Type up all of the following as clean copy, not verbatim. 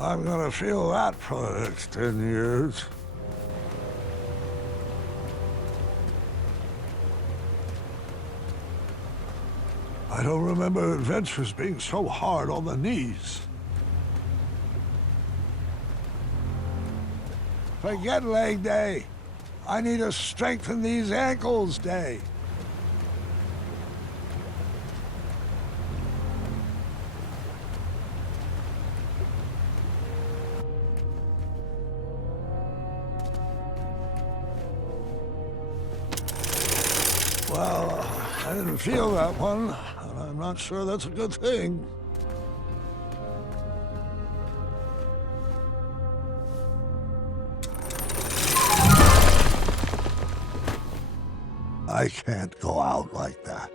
I'm gonna feel that for the next 10 years. I don't remember adventures being so hard on the knees. Forget leg day. I need to strengthen these ankles day. Well, I didn't feel that one, and I'm not sure that's a good thing. I can't go out like that.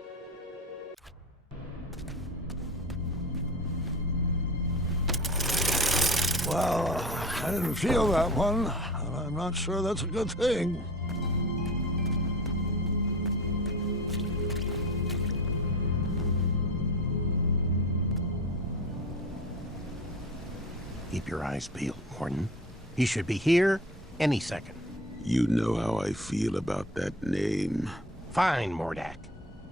Well, I didn't feel that one, and I'm not sure that's a good thing. Keep your eyes peeled, Gordon. He should be here any second. You know how I feel about that name. Fine, Mordak.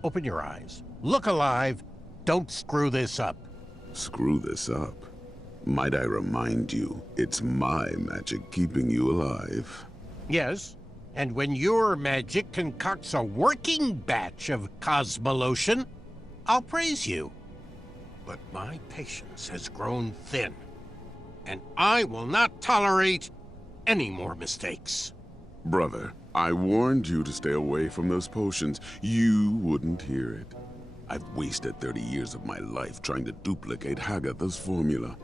Open your eyes. Look alive. Don't screw this up. Screw this up? Might I remind you, it's my magic keeping you alive. Yes, and when your magic concocts a working batch of Cosmolotion, I'll praise you. But my patience has grown thin, and I will not tolerate any more mistakes. Brother, I warned you to stay away from those potions. You wouldn't hear it. I've wasted 30 years of my life trying to duplicate Hagatha's formula.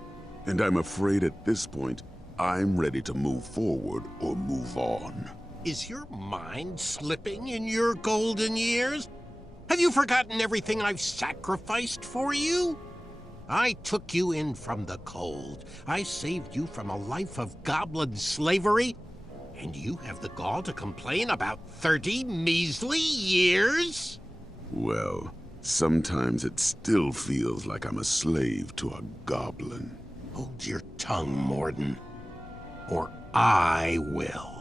And I'm afraid at this point, I'm ready to move forward or move on. Is your mind slipping in your golden years? Have you forgotten everything I've sacrificed for you? I took you in from the cold. I saved you from a life of goblin slavery. And you have the gall to complain about 30 measly years? Well, sometimes it still feels like I'm a slave to a goblin. Hold your tongue, Morden, or I will.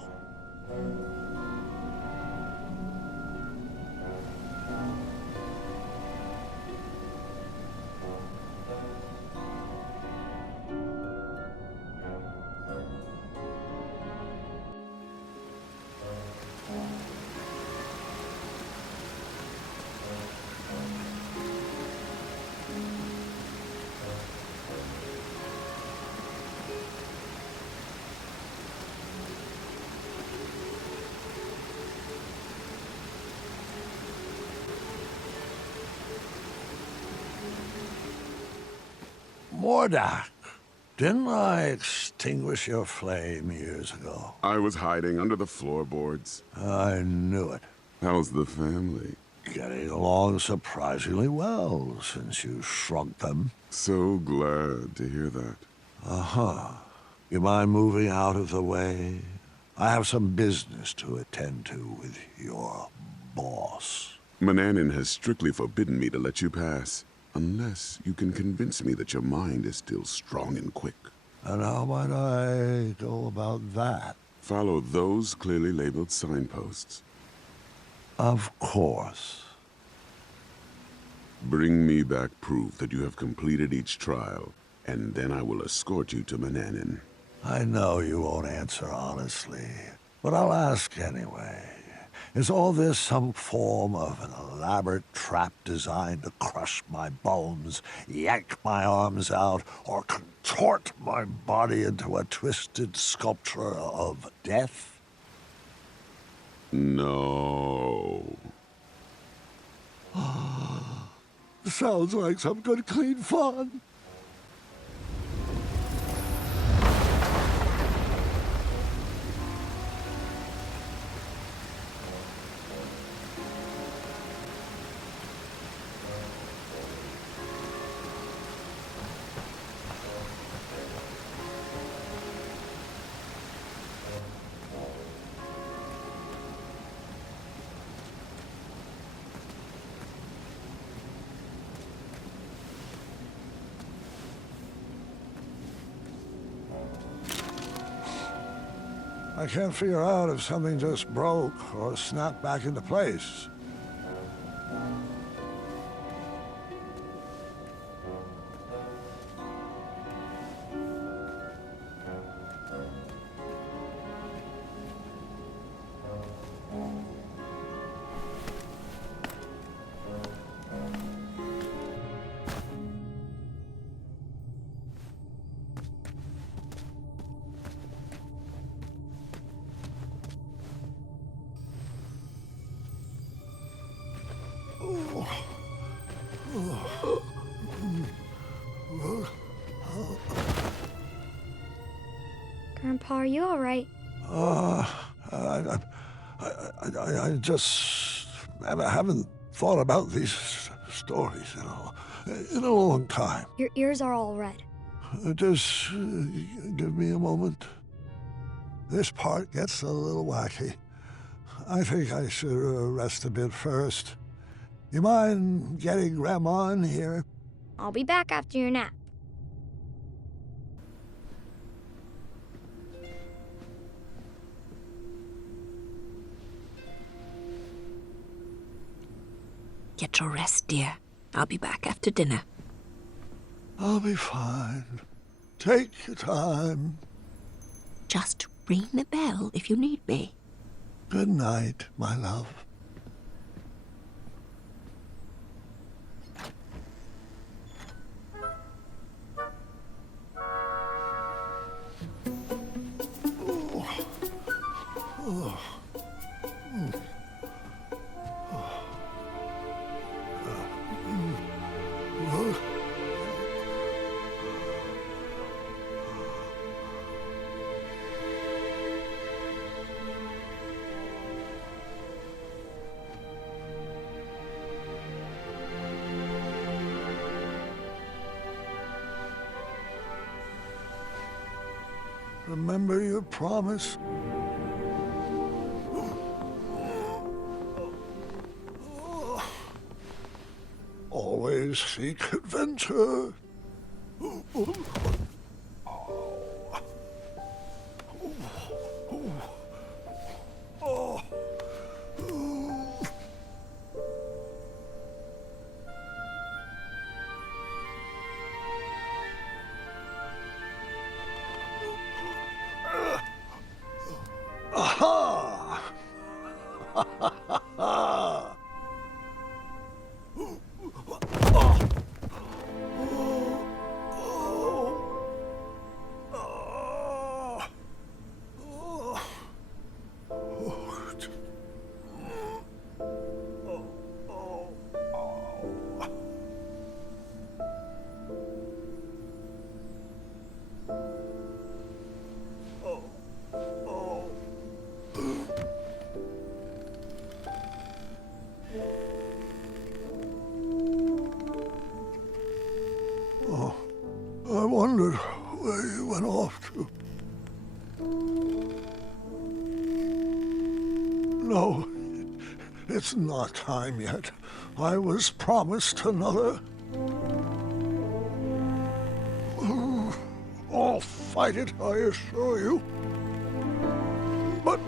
Mordak, didn't I extinguish your flame years ago? I was hiding under the floorboards. I knew it. How's the family? Getting along surprisingly well since you shrunk them. So glad to hear that. Uh-huh. You mind moving out of the way? I have some business to attend to with your boss. Finalen has strictly forbidden me to let you pass. Unless you can convince me that your mind is still strong and quick. And how might I go about that? Follow those clearly labeled signposts. Of course. Bring me back proof that you have completed each trial, and then I will escort you to Finalen. I know you won't answer honestly, but I'll ask anyway. Is all this some form of an elaborate trap designed to crush my bones, yank my arms out, or contort my body into a twisted sculpture of death? No. Sounds like some good clean fun. I can't figure out if something just broke or snapped back into place. Grandpa, are you all right? I just haven't thought about these stories, in a long time. Your ears are all red. Just give me a moment. This part gets a little wacky. I think I should rest a bit first. You mind getting Grandma in here? I'll be back after your nap. Get your rest, dear. I'll be back after dinner. I'll be fine. Take your time. Just ring the bell if you need me. Good night, my love. Remember your promise? Always seek adventure. Aha! I wondered where you went off to. No, it's not time yet. I was promised another. I'll fight it, I assure you. But...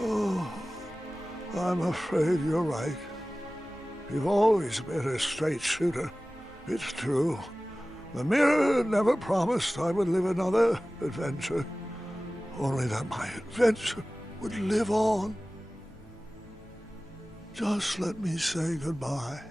oh, I'm afraid you're right. You've always been a straight shooter. It's true. The mirror never promised I would live another adventure. Only that my adventure would live on. Just let me say goodbye.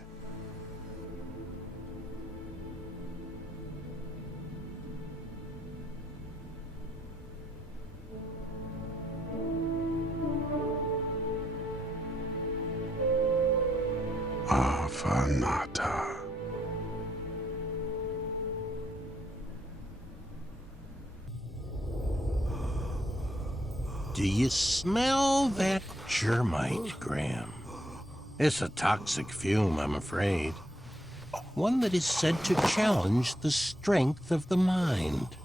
Afanata. Do you smell that germite, Graham? It's a toxic fume, I'm afraid. One that is said to challenge the strength of the mind.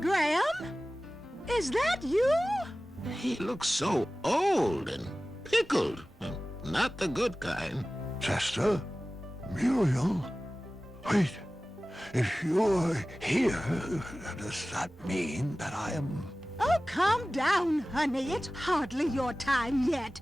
Graham? Is that you? He looks so old and pickled. Not the good kind. Chester? Muriel? Wait. If you're here, does that mean that I am... Oh, calm down, honey. It's hardly your time yet.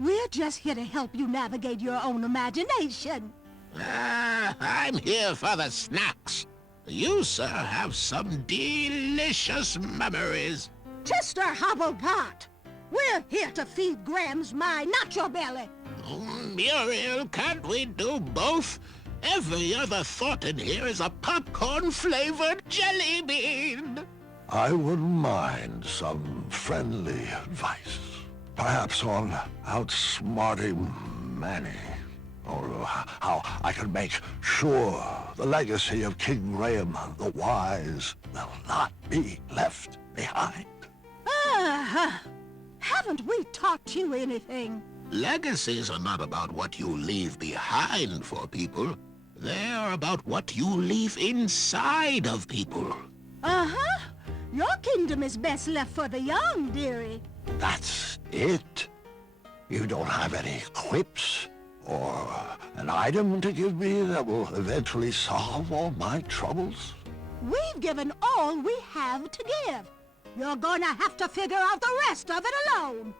We're just here to help you navigate your own imagination. I'm here for the snacks. You, sir, have some delicious memories. Chester Hobblepot! We're here to feed Graham's mind, not your belly. Oh, Muriel, can't we do both? Every other thought in here is a popcorn-flavored jelly bean. I wouldn't mind some friendly advice. Perhaps on outsmarting Manny. Or how I can make sure the legacy of King Graham the Wise will not be left behind. Haven't we taught you anything? Legacies are not about what you leave behind for people. They're about what you leave inside of people. Uh-huh. Your kingdom is best left for the young, dearie. That's it? You don't have any quips? Or an item to give me that will eventually solve all my troubles? We've given all we have to give. You're gonna have to figure out the rest of it alone.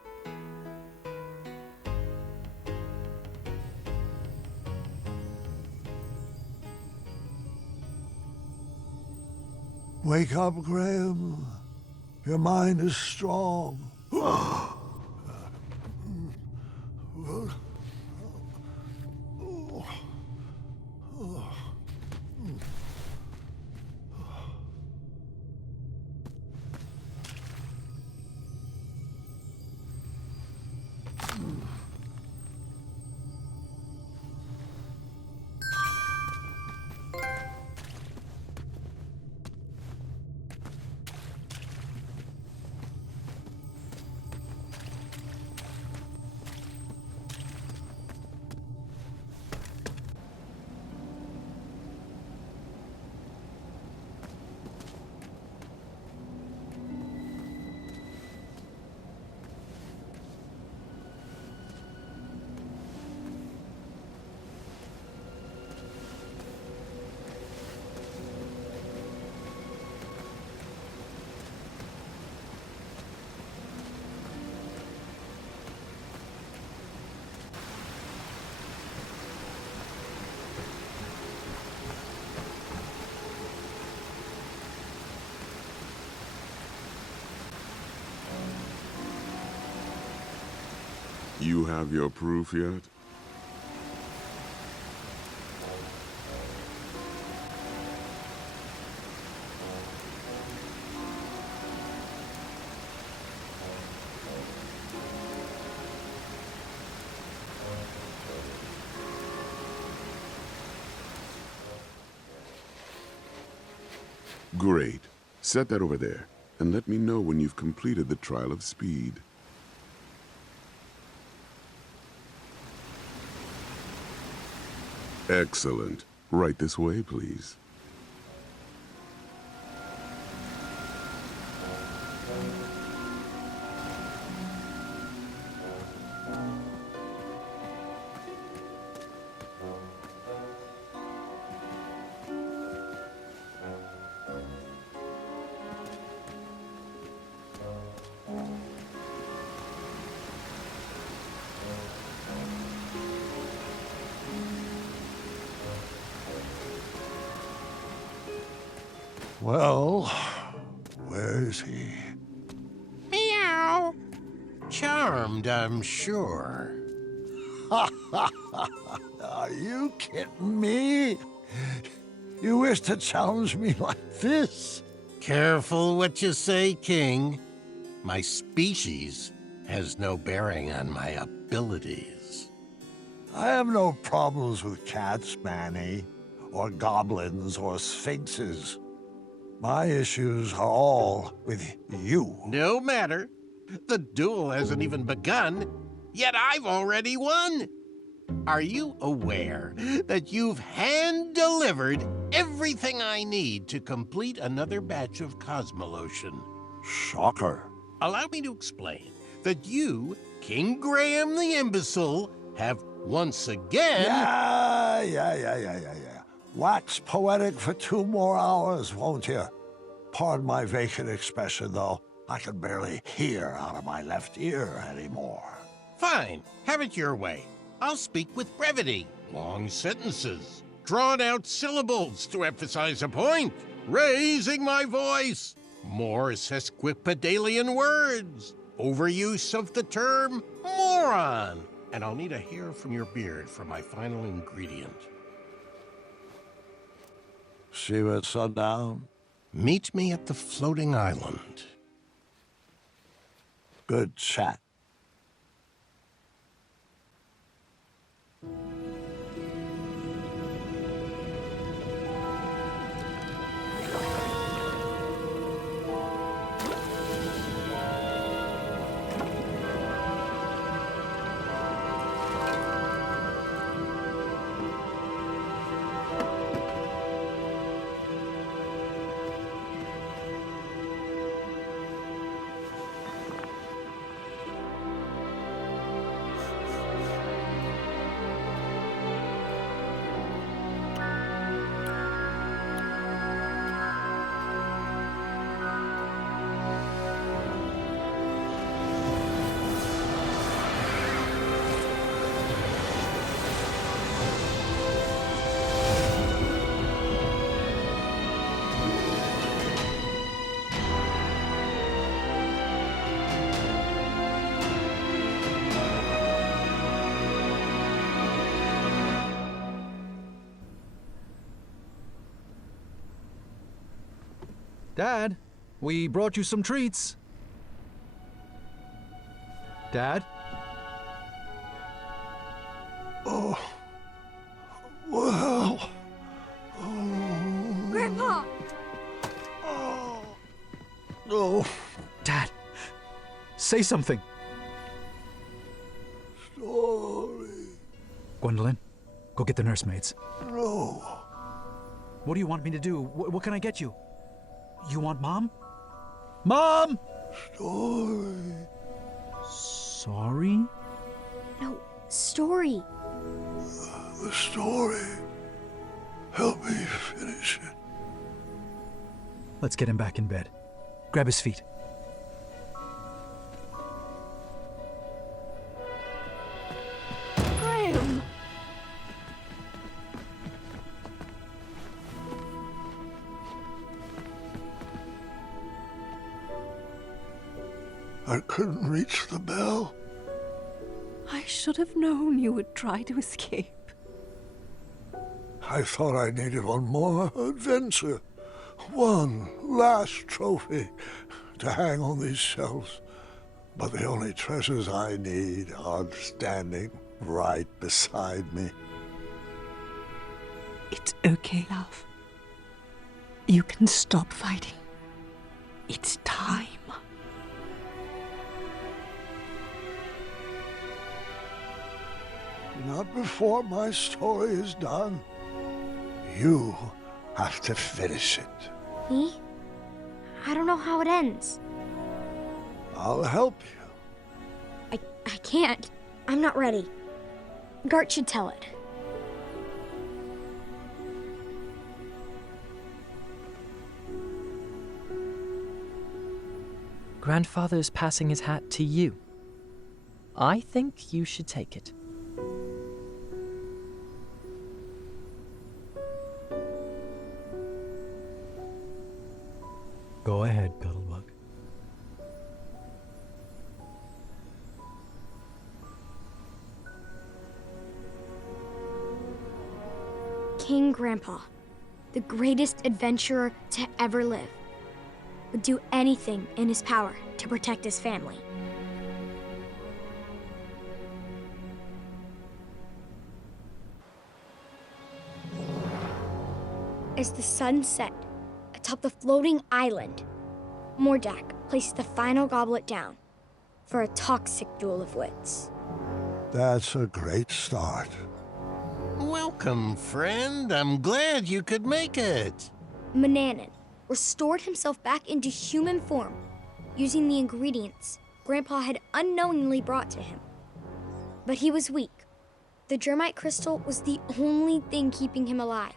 Wake up, Graham. Your mind is strong. You have your proof yet? Great. Set that over there, and let me know when you've completed the trial of speed. Excellent. Right this way, please. Well, where Where's he? Meow. Charmed, I'm sure. Are you kidding me? You wish to challenge me like this? Careful what you say, King. My species has no bearing on my abilities. I have no problems with cats, Manny, or goblins, or sphinxes. My issues are all with you. No matter. The duel hasn't even begun, yet I've already won. Are you aware that you've hand-delivered everything I need to complete another batch of Cosmolotion? Shocker. Allow me to explain that you, King Graham the Imbecile, have once again... Yeah. Wax poetic for 2 more hours, won't you? Pardon my vacant expression, though. I can barely hear out of my left ear anymore. Fine, have it your way. I'll speak with brevity, long sentences, drawn-out syllables to emphasize a point, raising my voice, more sesquipedalian words, overuse of the term moron, and I'll need a hair from your beard for my final ingredient. See you at sundown? Meet me at the floating island. Good chat. Dad, we brought you some treats. Dad? Oh. Well. Grandpa! Oh. No. Dad, say something. Sorry. Gwendolyn, go get the nursemaids. No. What do you want me to do? What can I get you? You want Mom? Mom! Story. Sorry? No, story. The story. Help me finish it. Let's get him back in bed. Grab his feet. Graham! I couldn't reach the bell. I should have known you would try to escape. I thought I needed one more adventure. One last trophy to hang on these shelves. But the only treasures I need are standing right beside me. It's okay, love. You can stop fighting. It's time. Not before my story is done. You have to finish it. Me? I don't know how it ends. I'll help you. I can't. I'm not ready. Gart should tell it. Grandfather's passing his hat to you. I think you should take it. Go ahead, Cuddlebug. King Grandpa, the greatest adventurer to ever live, would do anything in his power to protect his family. As the sun set atop the floating island, Mordak places the final goblet down for a toxic duel of wits. That's a great start. Welcome, friend. I'm glad you could make it. Mananan restored himself back into human form using the ingredients Grandpa had unknowingly brought to him. But he was weak. The germite crystal was the only thing keeping him alive.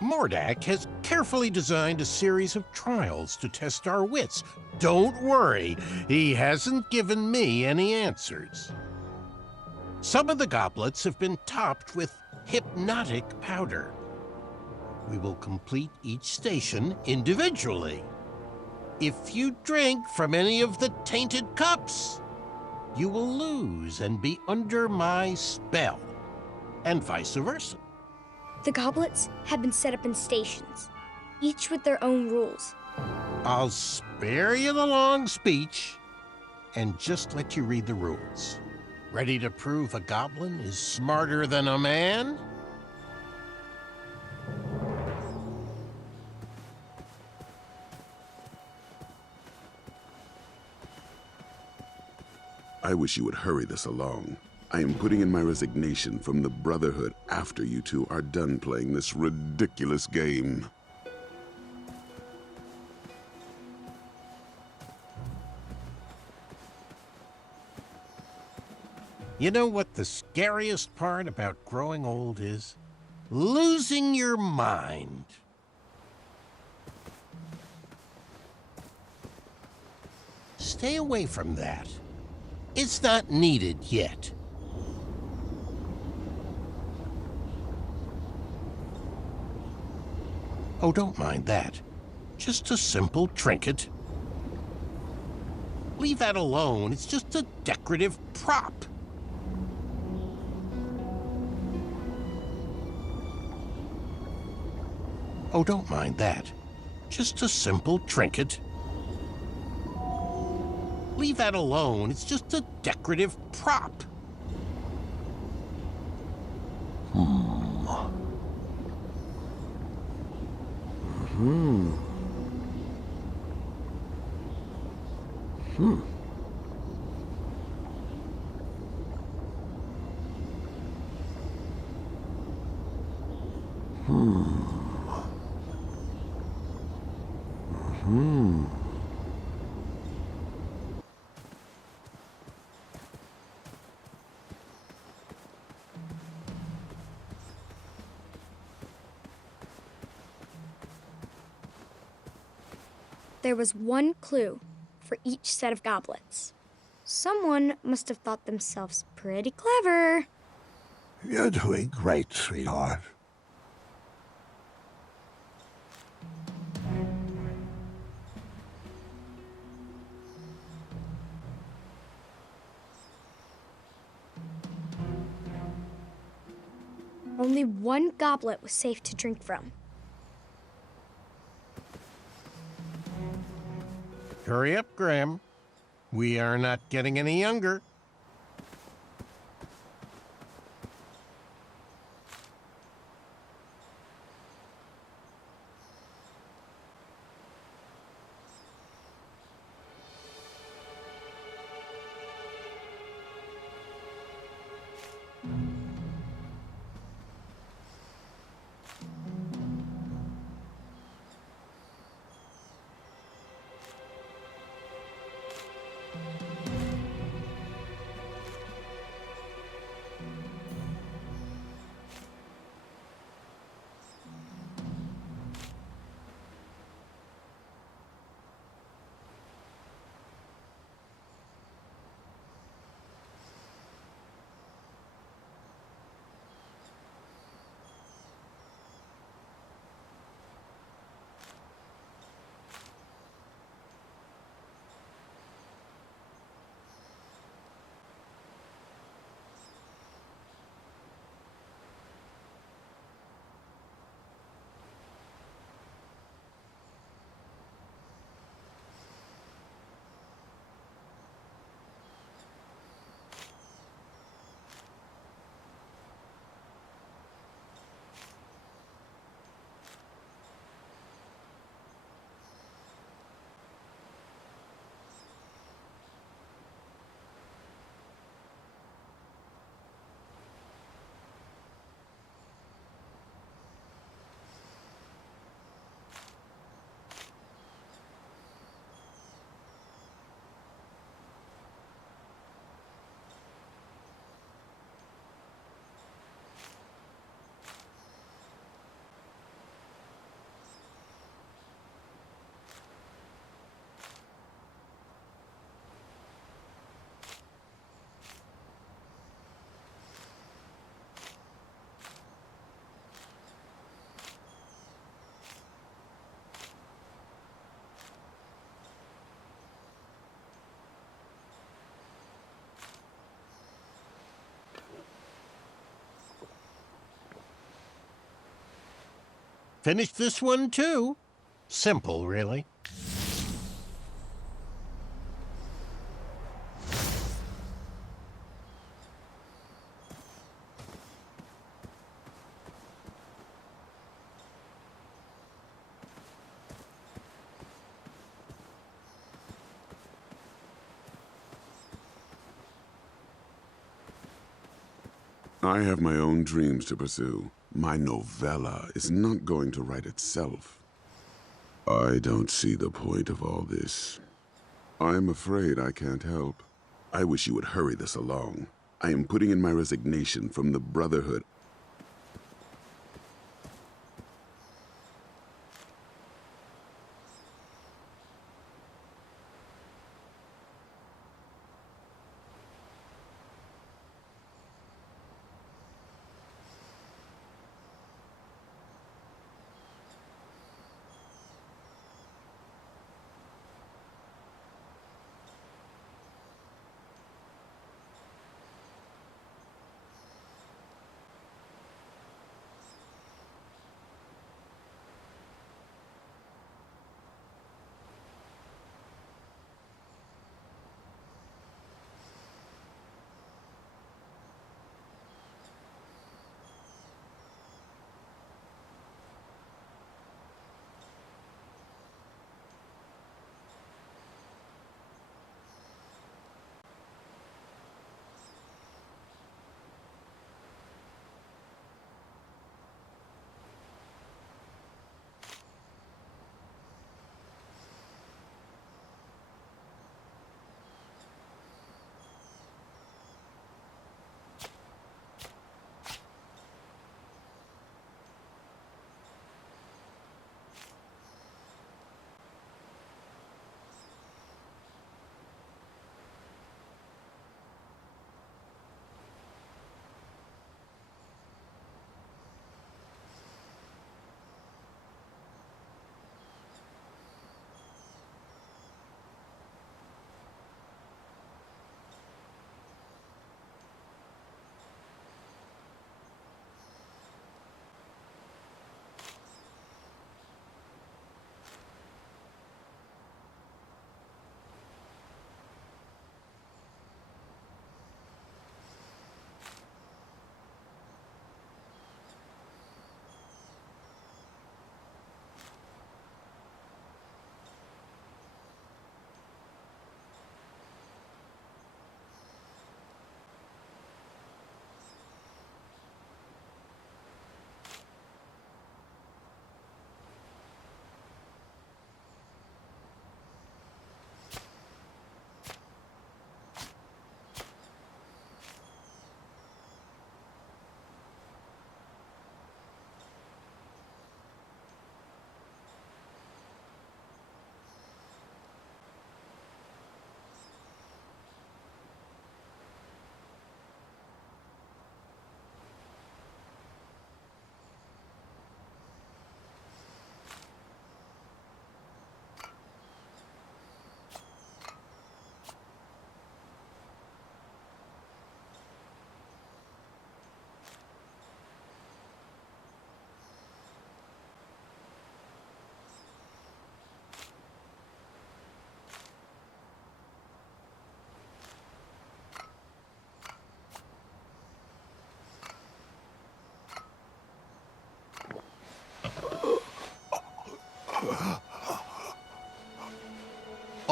Mordak has carefully designed a series of trials to test our wits. Don't worry, he hasn't given me any answers. Some of the goblets have been topped with hypnotic powder. We will complete each station individually. If you drink from any of the tainted cups, you will lose and be under my spell, and vice versa. The goblets have been set up in stations, each with their own rules. I'll spare you the long speech and just let you read the rules. Ready to prove a goblin is smarter than a man? I wish you would hurry this along. I am putting in my resignation from the Brotherhood after you two are done playing this ridiculous game. You know what the scariest part about growing old is? Losing your mind. Stay away from that. It's not needed yet. Oh, don't mind that. Just a simple trinket. Leave that alone. It's just a decorative prop. Oh, don't mind that. Just a simple trinket. Leave that alone. It's just a decorative prop. There was one clue for each set of goblets. Someone must have thought themselves pretty clever. You're doing great, sweetheart. Only one goblet was safe to drink from. Hurry up, Graham. We are not getting any younger. Finish this one too. Simple, really. I have my own dreams to pursue. My novella is not going to write itself. I don't see the point of all this. I'm afraid I can't help. I wish you would hurry this along. I am putting in my resignation from the Brotherhood.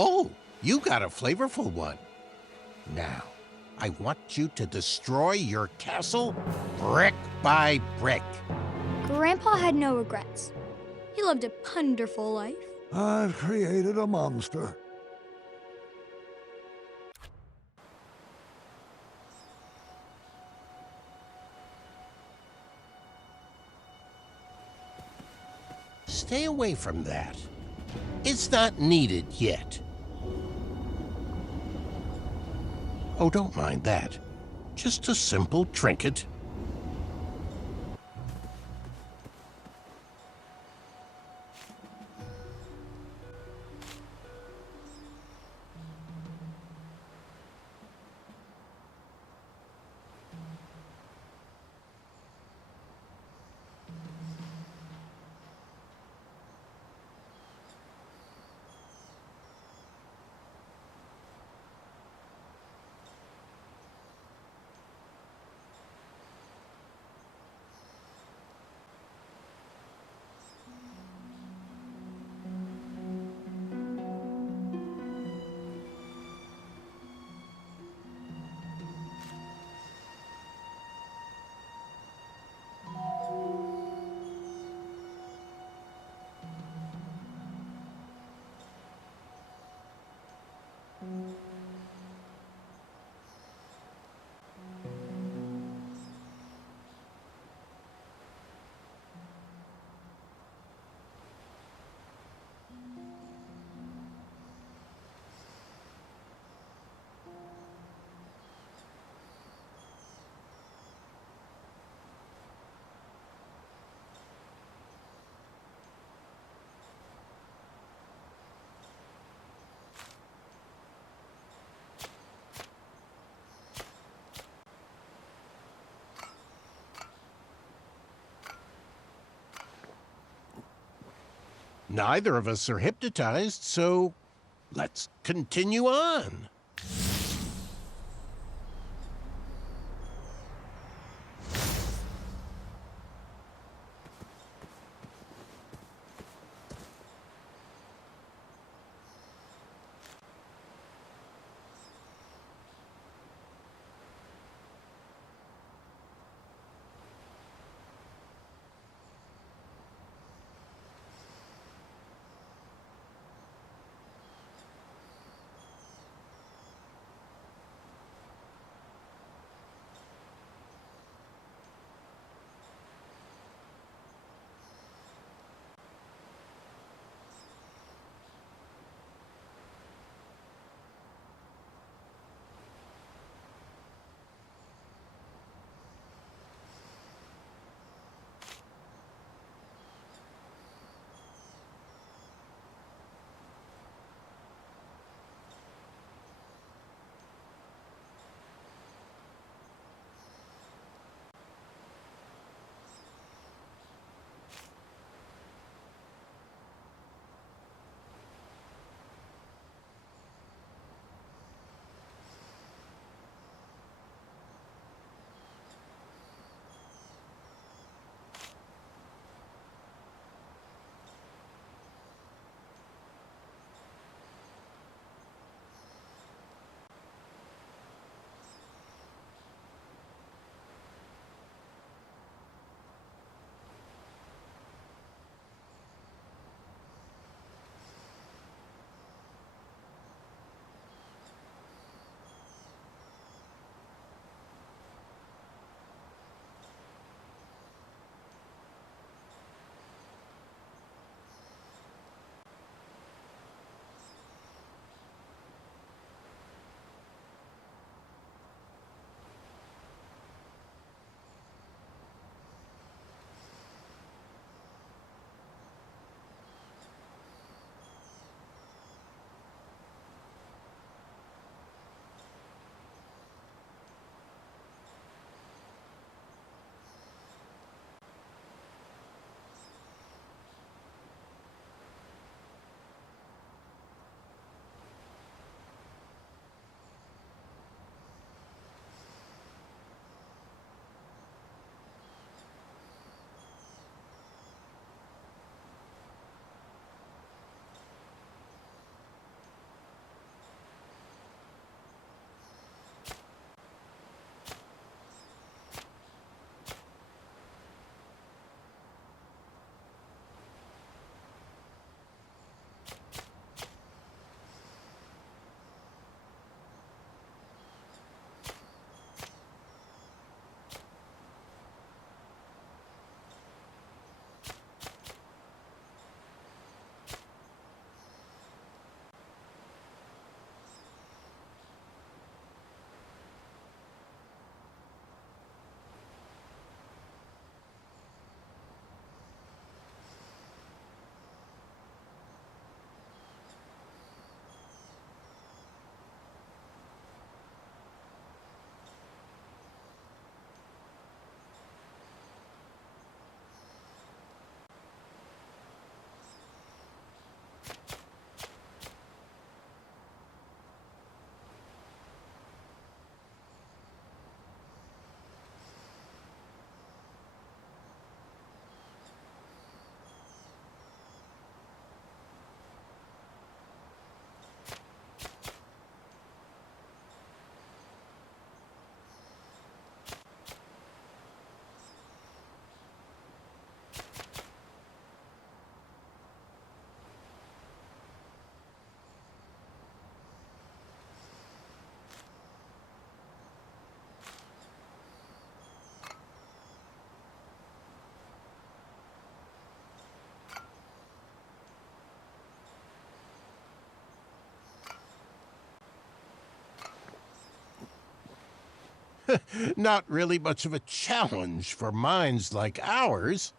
Oh, you got a flavorful one. Now, I want you to destroy your castle brick by brick. Grandpa had no regrets. He lived a wonderful life. I've created a monster. Stay away from that. It's not needed yet. Oh, don't mind that. Just a simple trinket. Neither of us are hypnotized, so let's continue on. Not really much of a challenge for minds like ours.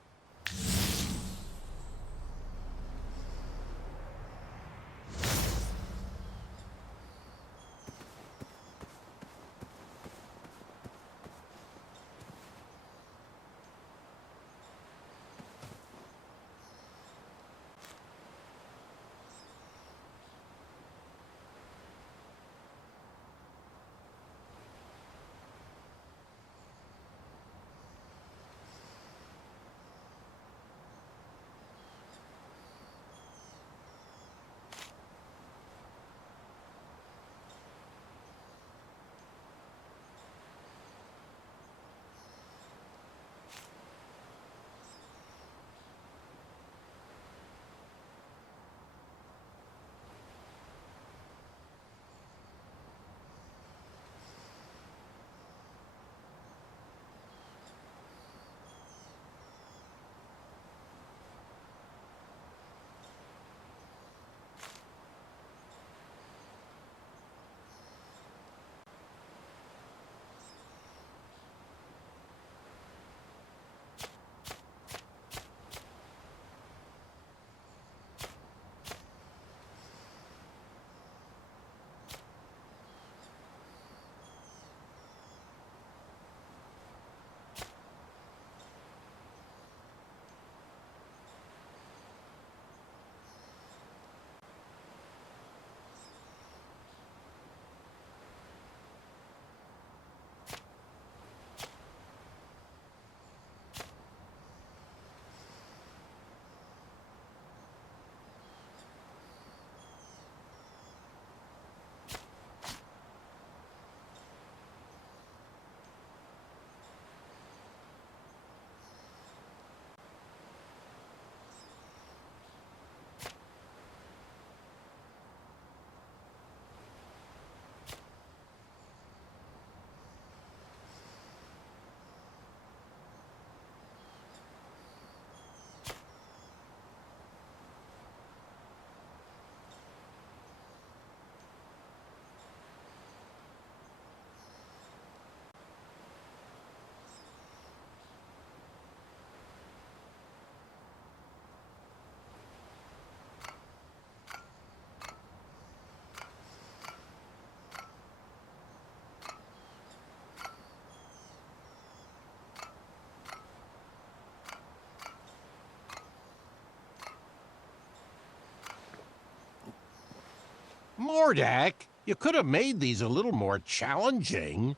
Mordak, you could have made these a little more challenging.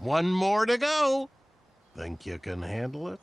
One more to go. Think you can handle it?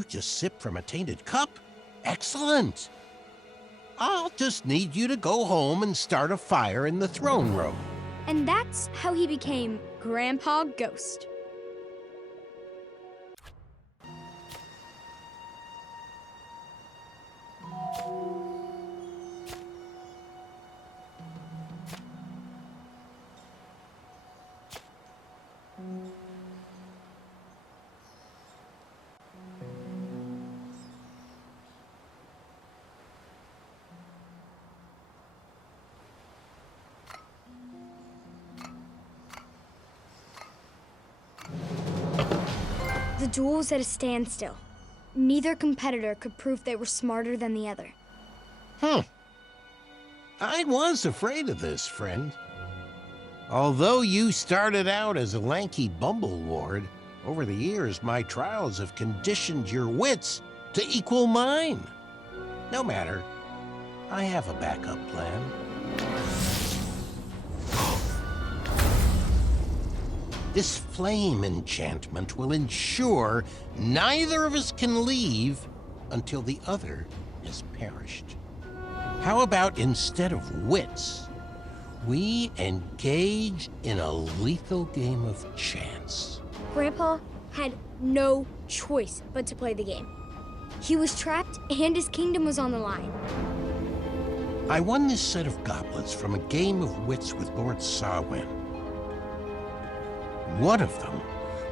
You just sip from a tainted cup? Excellent! I'll just need you to go home and start a fire in the throne room. And that's how he became Grandpa Ghost. The duel was at a standstill. Neither competitor could prove they were smarter than the other. I was afraid of this, friend. Although you started out as a lanky bumbleward, over the years my trials have conditioned your wits to equal mine. No matter, I have a backup plan. This flame enchantment will ensure neither of us can leave until the other has perished. How about instead of wits, we engage in a lethal game of chance? Grandpa had no choice but to play the game. He was trapped and his kingdom was on the line. I won this set of goblets from a game of wits with Lord Sarwyn. One of them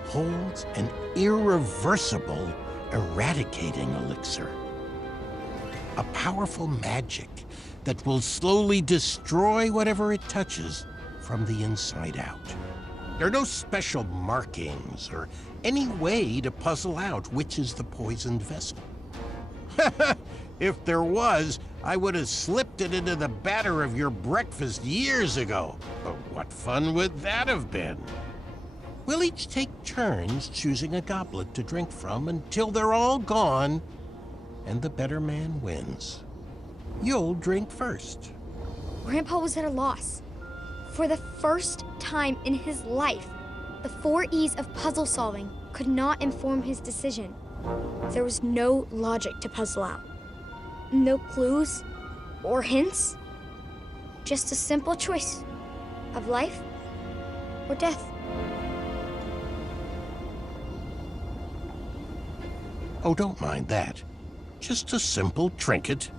holds an irreversible eradicating elixir. A powerful magic that will slowly destroy whatever it touches from the inside out. There are no special markings or any way to puzzle out which is the poisoned vessel. If there was, I would have slipped it into the batter of your breakfast years ago. But what fun would that have been? We'll each take turns choosing a goblet to drink from until they're all gone, and the better man wins. You'll drink first. Grandpa was at a loss. For the first time in his life, the 4 E's of puzzle solving could not inform his decision. There was no logic to puzzle out. No clues or hints. Just a simple choice of life or death. Oh, don't mind that. Just a simple trinket.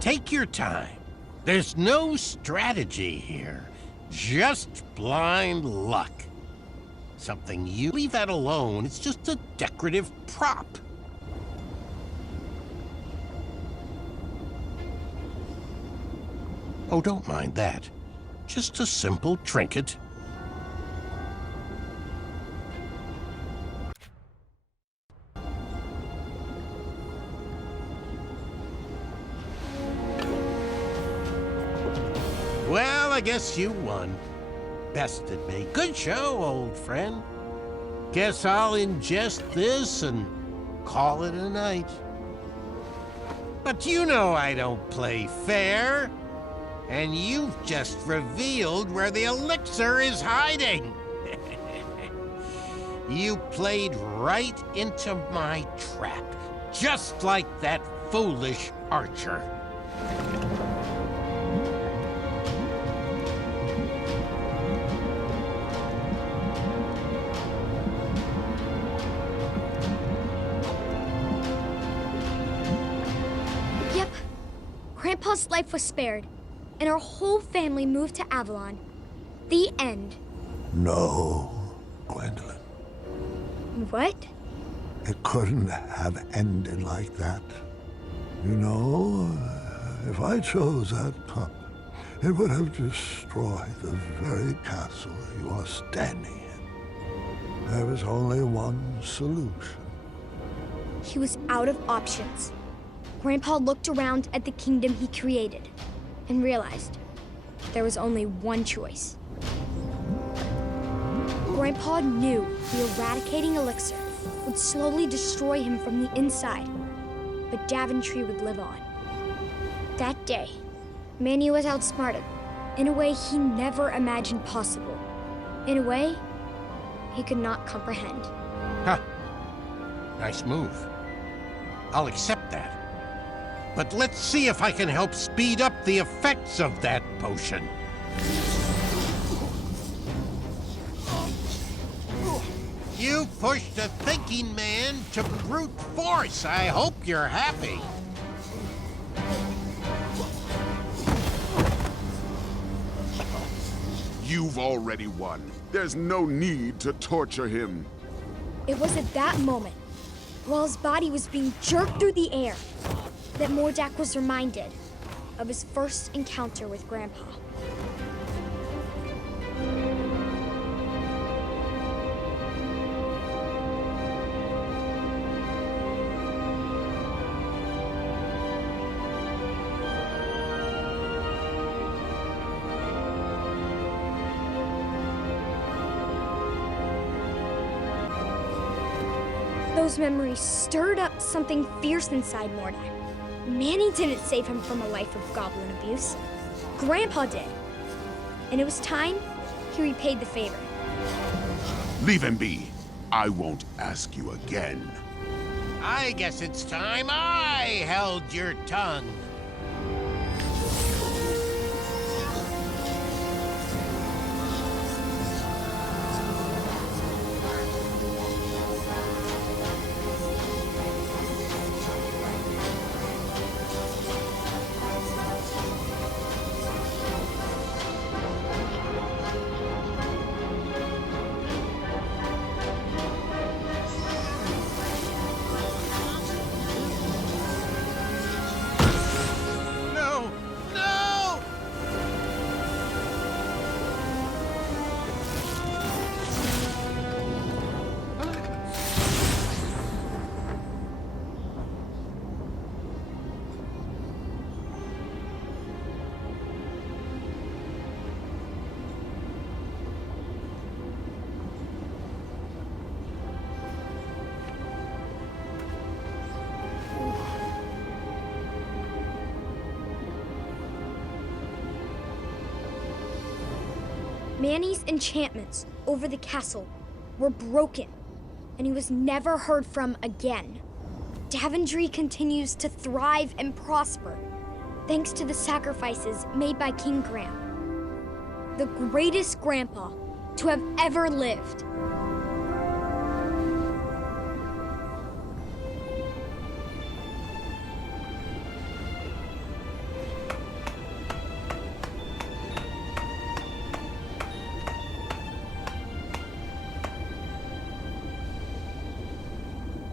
Take your time. There's no strategy here. Just blind luck. Something you leave that alone. It's just a decorative prop. Oh, don't mind that. Just a simple trinket. Well, I guess you won. Bested me. Good show, old friend. Guess I'll ingest this and call it a night. But you know I don't play fair. And you've just revealed where the elixir is hiding. You played right into my trap, just like that foolish archer. Yep. Grandpa's life was spared, and our whole family moved to Avalon. The end. No, Gwendolyn. What? It couldn't have ended like that. You know, if I chose that cup, it would have destroyed the very castle you are standing in. There was only one solution. He was out of options. Grandpa looked around at the kingdom he created and realized there was only one choice. Grandpa knew the eradicating elixir would slowly destroy him from the inside, but Daventry would live on. That day, Manny was outsmarted in a way he never imagined possible. In a way he could not comprehend. Huh. Nice move. I'll accept that. But let's see if I can help speed up the effects of that potion. You pushed a thinking man to brute force. I hope you're happy. You've already won. There's no need to torture him. It was at that moment, while his body was being jerked through the air, that Mordak was reminded of his first encounter with Grandpa. Those memories stirred up something fierce inside Mordak. Manny didn't save him from a life of goblin abuse. Grandpa did. And it was time he repaid the favor. Leave him be. I won't ask you again. I guess it's time I held your tongue. Manny's enchantments over the castle were broken, and he was never heard from again. Daventry continues to thrive and prosper, thanks to the sacrifices made by King Graham, the greatest grandpa to have ever lived.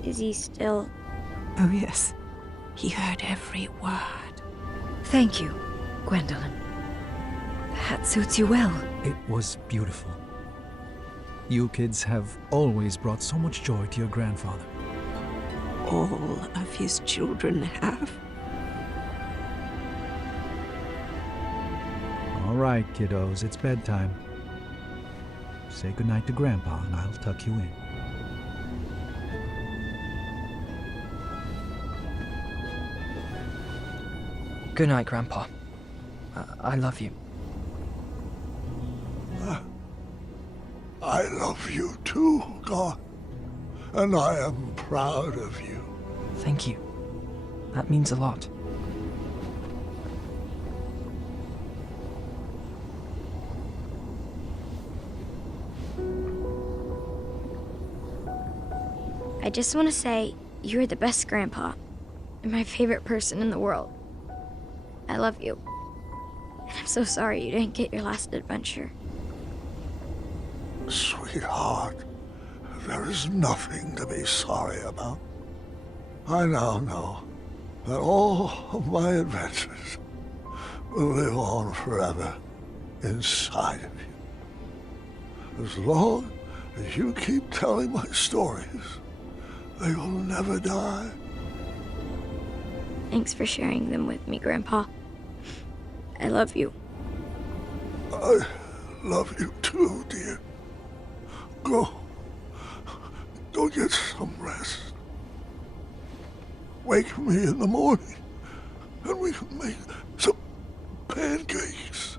Is he still? Oh, yes. He heard every word. Thank you, Gwendolyn. The hat suits you well. It was beautiful. You kids have always brought so much joy to your grandfather. All of his children have. All right, kiddos, it's bedtime. Say goodnight to Grandpa, and I'll tuck you in. Good night, Grandpa. I love you. I love you too, God. And I am proud of you. Thank you. That means a lot. I just want to say, you're the best grandpa, and my favorite person in the world. I love you. And I'm so sorry you didn't get your last adventure. Sweetheart, there is nothing to be sorry about. I now know that all of my adventures will live on forever inside of you. As long as you keep telling my stories, they will never die. Thanks for sharing them with me, Grandpa. I love you. I love you too, dear. Go get some rest. Wake me in the morning, and we can make some pancakes.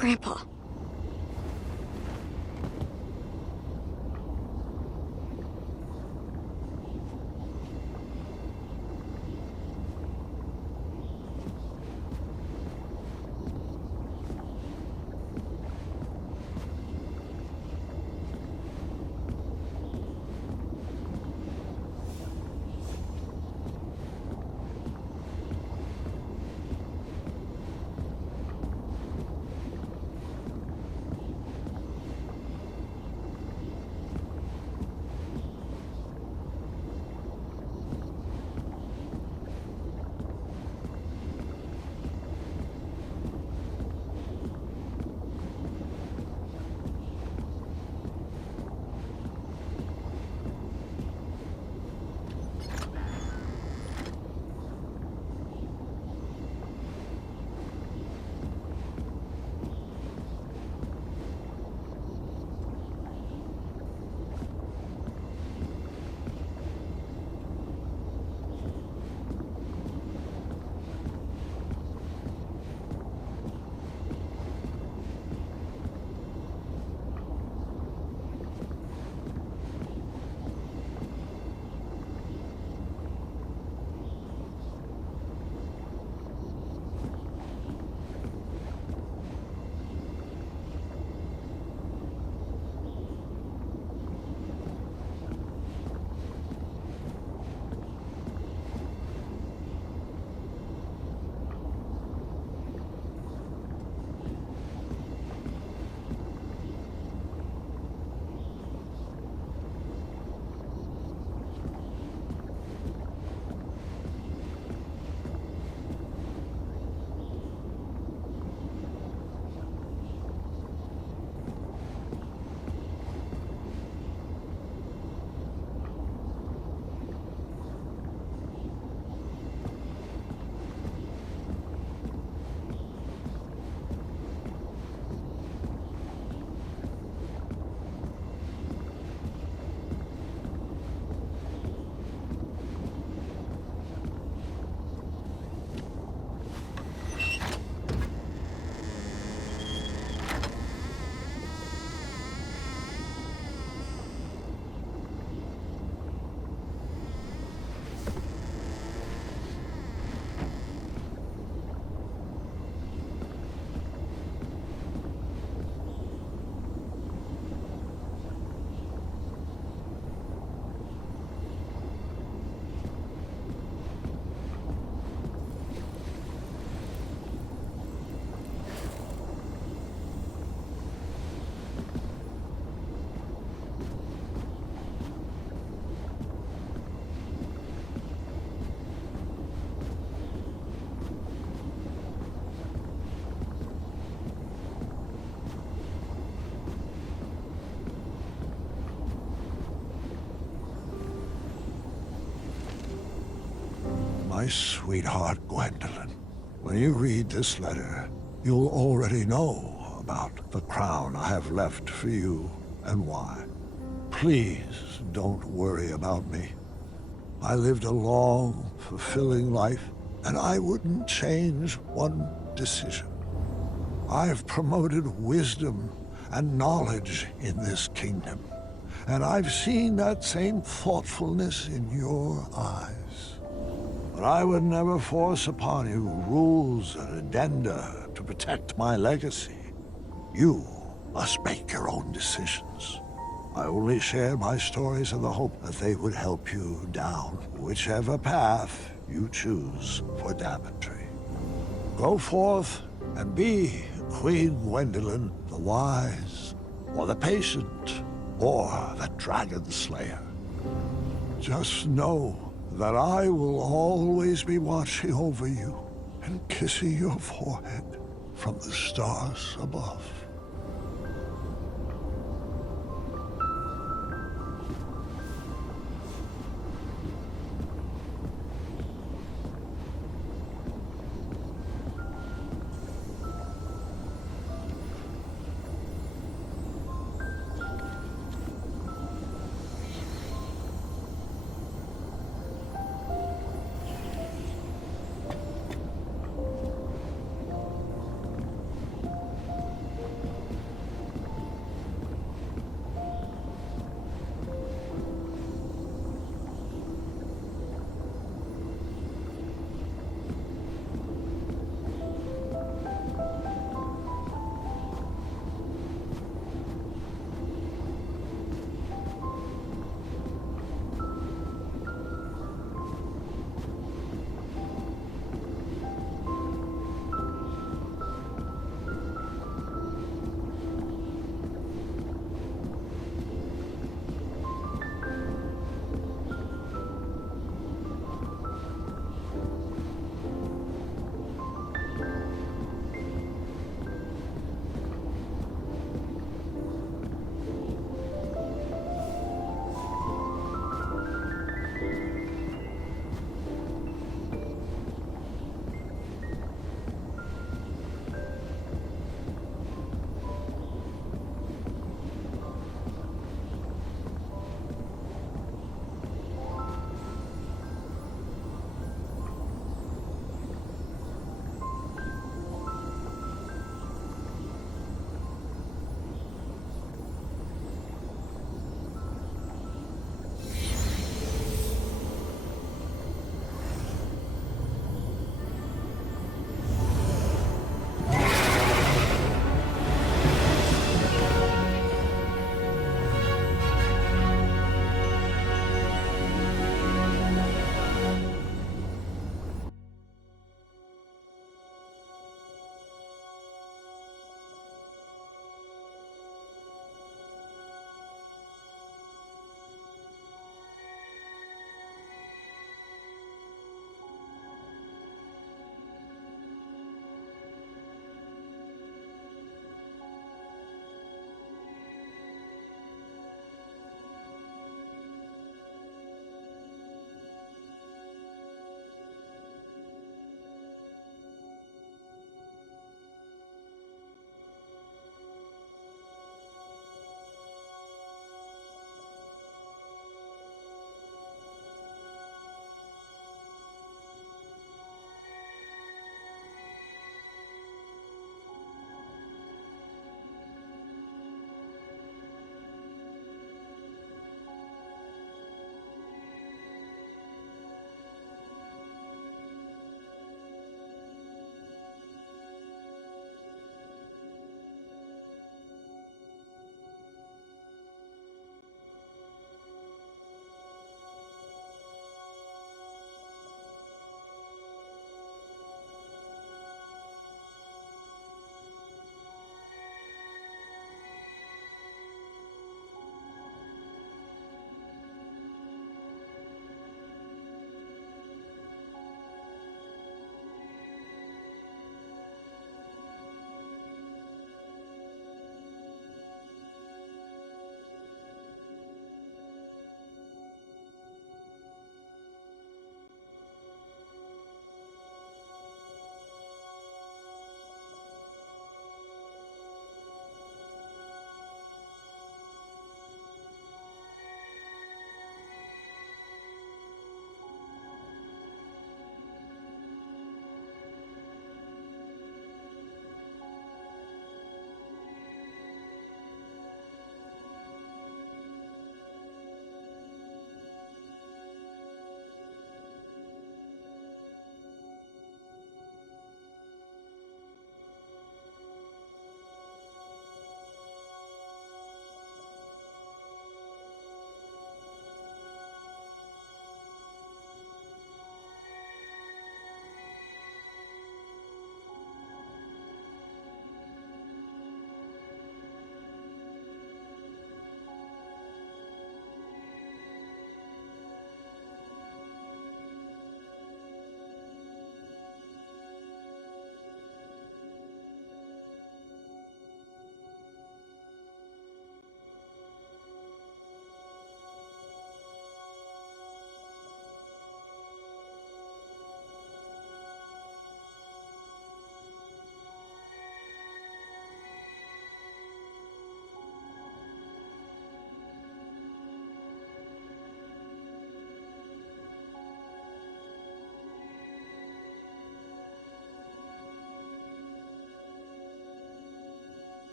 Grandpa. My sweetheart Gwendolyn, when you read this letter, you'll already know about the crown I have left for you and why. Please don't worry about me. I lived a long, fulfilling life, and I wouldn't change one decision. I've promoted wisdom and knowledge in this kingdom, and I've seen that same thoughtfulness in your eyes. But I would never force upon you rules and addenda to protect my legacy. You must make your own decisions. I only share my stories in the hope that they would help you down whichever path you choose for Daventry. Go forth and be Queen Gwendolyn the Wise, or the Patient, or the Dragon Slayer. Just know that I will always be watching over you and kissing your forehead from the stars above.